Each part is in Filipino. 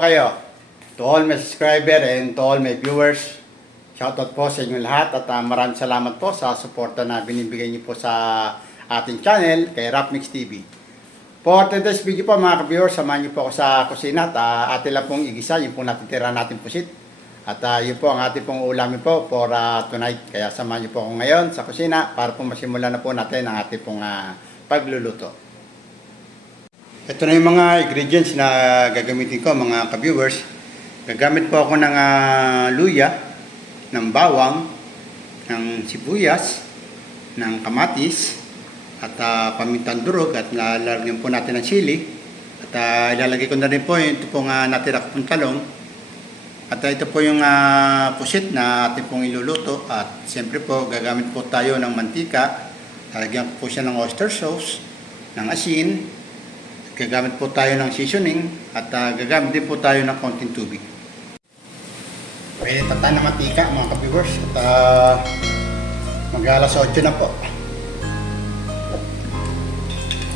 kayo. To all my subscriber and to all my viewers. Shoutout po sa inyo lahat at ah, maraming salamat po sa suporta na binibigay niyo po sa ating channel kay Rapmix TV. For today's video po mga ka-viewers, samahan niyo po ako sa kusina at ah, atin lang pong igisa yung pong natitira natin pusit. At ah, yun po ang ating pong ulamin po for ah, tonight. Kaya samahan niyo po ako ngayon sa kusina para po masimulan na po natin ang ating pong ah, pagluluto. Ito na yung mga ingredients na gagamitin ko mga ka-viewers. Gagamit po ako ng ah, luya, ng bawang, ng sibuyas, ng kamatis, at ah, pamintang durog at lalagyan po natin ng sili. At ah, ilalagay ko na rin po yung ito pong uh, natira kong talong. At ah, ito po yung ah, pusit na ating pong iluluto. At siyempre po gagamit po tayo ng mantika. Lalagyan ko po siya ng oyster sauce, ng asin, gagamit po tayo ng seasoning at ah, gagamit din po tayo ng konting tubig. Pwede tayo ng matika mga ka-viewers at uh, mag-alas 8 na po.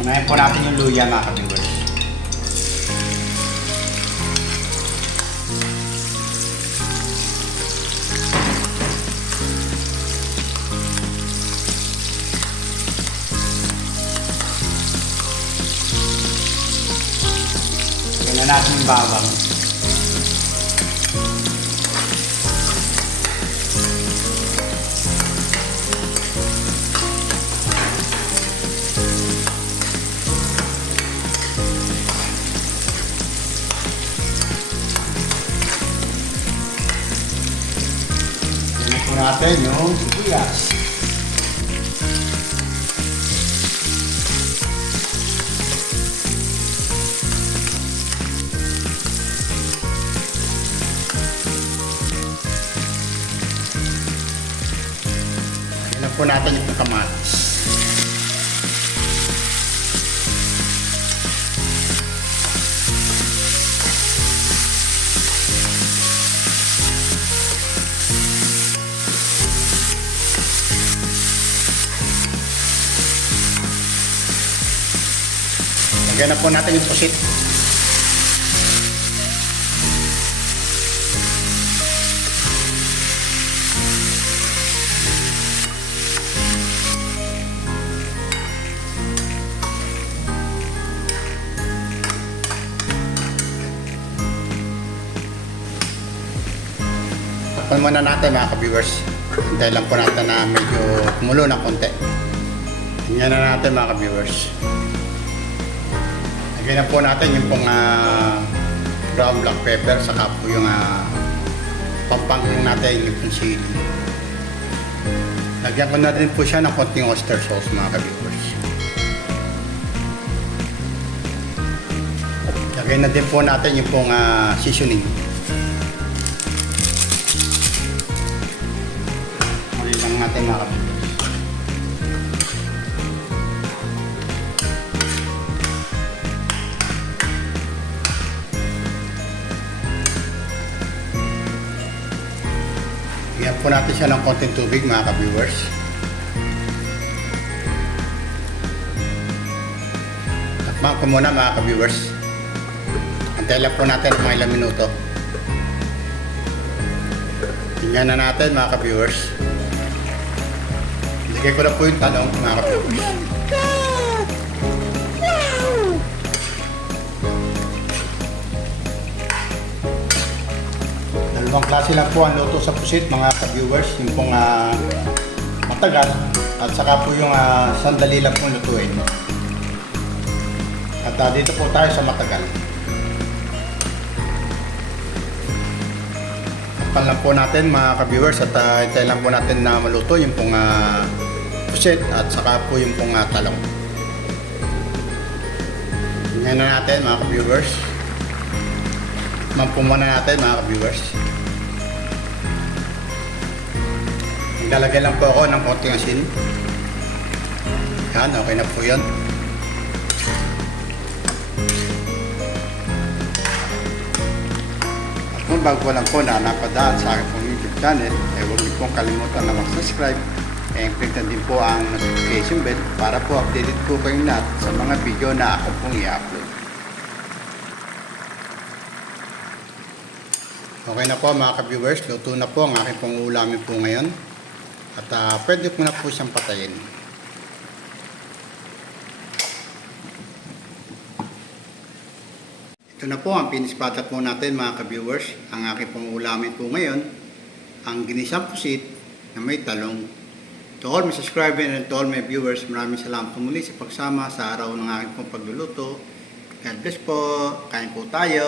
Unahin po natin yung luya mga ka-viewers. Na natin yung bawang. Lagyan po natin yung sibuyas. Po natin yung kamatis. Lagyan na po natin yung pusit. Takpan muna natin mga ka-viewers. Dahil lang po natin na medyo kumulo ng konti. Tingnan na natin mga ka-viewers. Lagyan na po natin yung pong ah, brown black pepper saka po yung uh, pampangking natin yung pong sili. Lagyan ko na din po siya ng konting oyster sauce mga ka-viewers. Lagyan na din po natin yung pong ah, seasoning. Natin mga ka-viewers. Bigyan po natin siya ng konting tubig mga ka-viewers. Takpan ko muna mga ka-viewers. Antay lang po natin ng mga ilang minuto. Tingnan na natin mga ka-viewers. Ligay ko na po yung tanong mga ka-viewers. Dalawang klase lang po ang luto sa pusit mga ka-viewers. Yung pong ah, matagal at saka po yung ah, sandali lang pong lutuin. At ah, dito po tayo sa matagal. Takpan lang po natin mga ka-viewers at uh, hintayin lang po natin na maluto yung pong ah, pusit at saka po yung pong ah, talong. Tingnan na natin mga ka-viewers. Mampo muna natin mga ka-viewers. Naglalagay lang po ako ng konting asin. Yan, okay na po yun. At kung bago lang po na napadaan sa aking YouTube channel, eh huwag niyo pong kalimutan na mag-subscribe and click na din po ang notification bell para po updated po kayong lahat sa mga video na ako pong i-upload. Okay na po mga ka-viewers, luto na po ang aking pong ulamin po ngayon. At ah, pwede ko na po siyang patayin. Ito na po ang pinispata po natin mga ka-viewers. Ang aking pong ulamin po ngayon, ang ginisang pusit na may talong. To all my subscribers and to all my viewers, maraming salamat po muli sa pagsama sa araw ng aking pagluluto. God bless po. Kain po tayo.